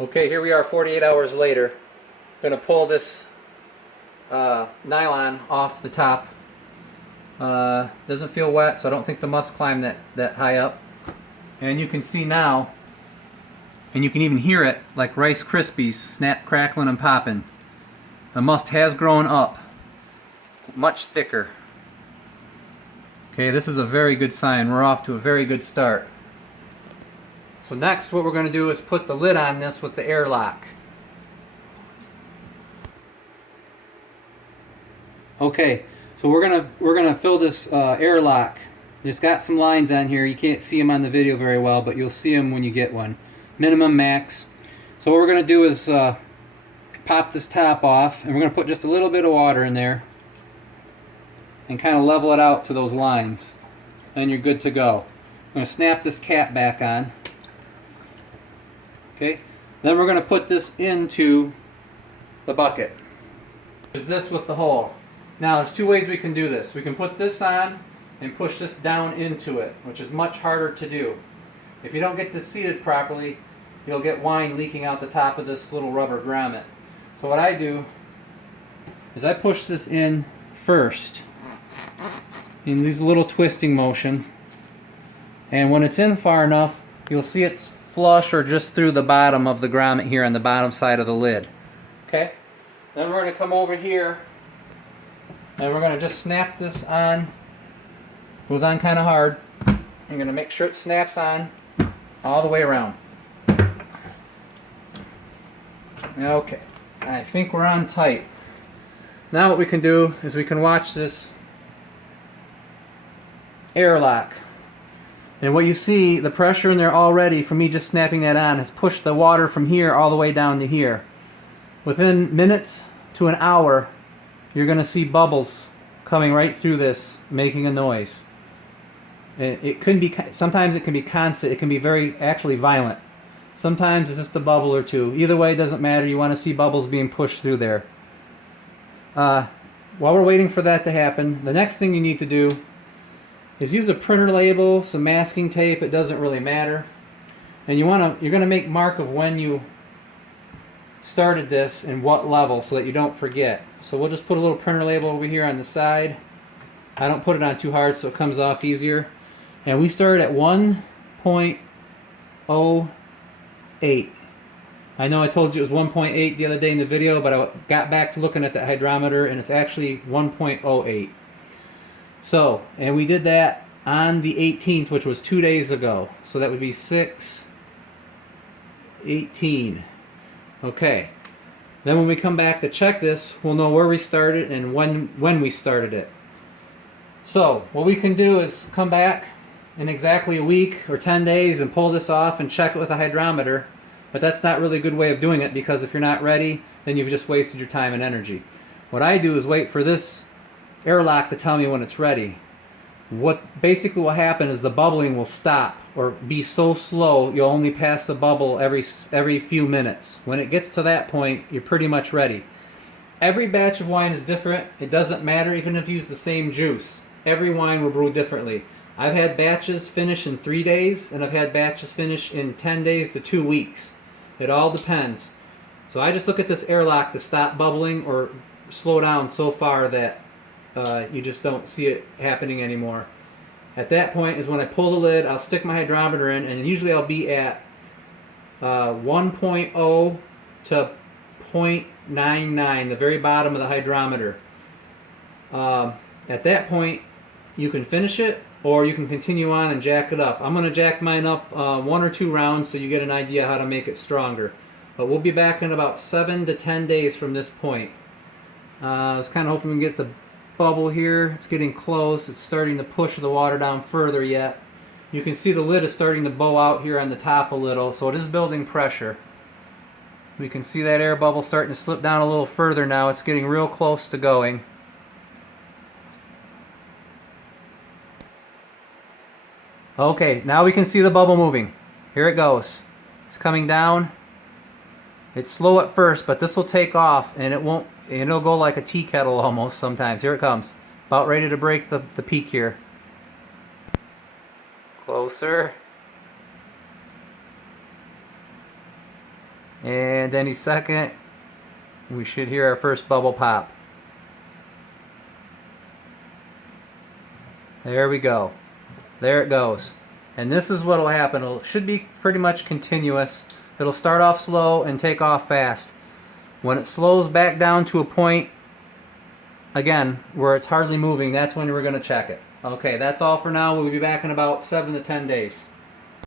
Okay, here we are 48 hours later. I'm going to pull this nylon off the top. Doesn't feel wet, so I don't think the must climb that high up. And you can see now, and you can even hear it like Rice Krispies, snap, crackling, and popping. The must has grown up, much thicker. Okay, this is a very good sign. We're off to a very good start. So next what we're going to do is put the lid on this with the airlock. Okay, so we're gonna fill this airlock. It's got some lines on here. You can't see them on the video very well, but you'll see them when you get one. Minimum, max. So what we're gonna do is pop this top off, and we're gonna put just a little bit of water in there and kind of level it out to those lines. Then you're good to go. I'm gonna snap this cap back on. Okay, then we're gonna put this into the bucket. Is this with the hole? Now there's two ways we can do this. We can put this on and push this down into it, which is much harder to do. If you don't get this seated properly, you'll get wine leaking out the top of this little rubber grommet. So what I do is I push this in first in these little twisting motion, and when it's in far enough, you'll see it's flush or just through the bottom of the grommet here on the bottom side of the lid. Okay? Then we're going to come over here and we're going to just snap this on. Goes on kind of hard. You're going to make sure it snaps on all the way around. Okay, I think we're on tight. Now what we can do is we can watch this airlock. And what you see, the pressure in there already from me just snapping that on has pushed the water from here all the way down to here. Within minutes to an hour, you're going to see bubbles coming right through this, making a noise. It can be, sometimes it can be constant, it can be very, actually violent. Sometimes it's just a bubble or two. Either way, it doesn't matter. You want to see bubbles being pushed through there. While we're waiting for that to happen, the next thing you need to do is use a printer label, some masking tape. It doesn't really matter. And you're going to make mark of when you started this and what level so that you don't forget. So we'll just put a little printer label over here on the side. I don't put it on too hard so it comes off easier. And we started at 1.08. I know I told you it was 1.8 the other day in the video, but I got back to looking at the hydrometer and it's actually 1.08. So, and we did that on the 18th, which was 2 days ago. So that would be 6/18. Okay, then when we come back to check this, we'll know where we started and when we started it. So what we can do is come back in exactly a week or 10 days and pull this off and check it with a hydrometer, but that's not really a good way of doing it because if you're not ready, then you've just wasted your time and energy. What I do is wait for this airlock to tell me when it's ready. What basically will happen is the bubbling will stop or be so slow you'll only pass the bubble every few minutes. When it gets to that point, you're pretty much ready. Every batch of wine is different. It doesn't matter even if you use the same juice. Every wine will brew differently. I've had batches finish in 3 days and I've had batches finish in 10 days to 2 weeks. It all depends. So I just look at this airlock to stop bubbling or slow down so far that you just don't see it happening anymore. At that point is when I pull the lid, I'll stick my hydrometer in, and usually I'll be at 1.0 to 0.99, the very bottom of the hydrometer. At that point, you can finish it, or you can continue on and jack it up. I'm going to jack mine up 1 or 2 rounds so you get an idea how to make it stronger. But we'll be back in about 7 to 10 days from this point. I was kind of hoping we can get the bubble here. It's getting close. It's starting to push the water down further yet. You can see the lid is starting to bow out here on the top a little, so it is building pressure. We can see that air bubble starting to slip down a little further now. It's getting real close to going. Okay, now we can see the bubble moving. Here it goes. It's coming down. It's slow at first, but this will take off and it'll go like a tea kettle almost sometimes. Here it comes. About ready to break the peak here. Closer. And any second, we should hear our first bubble pop. There we go. There it goes. And this is what will happen. It should be pretty much continuous. It'll start off slow and take off fast. When it slows back down to a point, again, where it's hardly moving, that's when we're going to check it. Okay, that's all for now. We'll be back in about 7 to 10 days.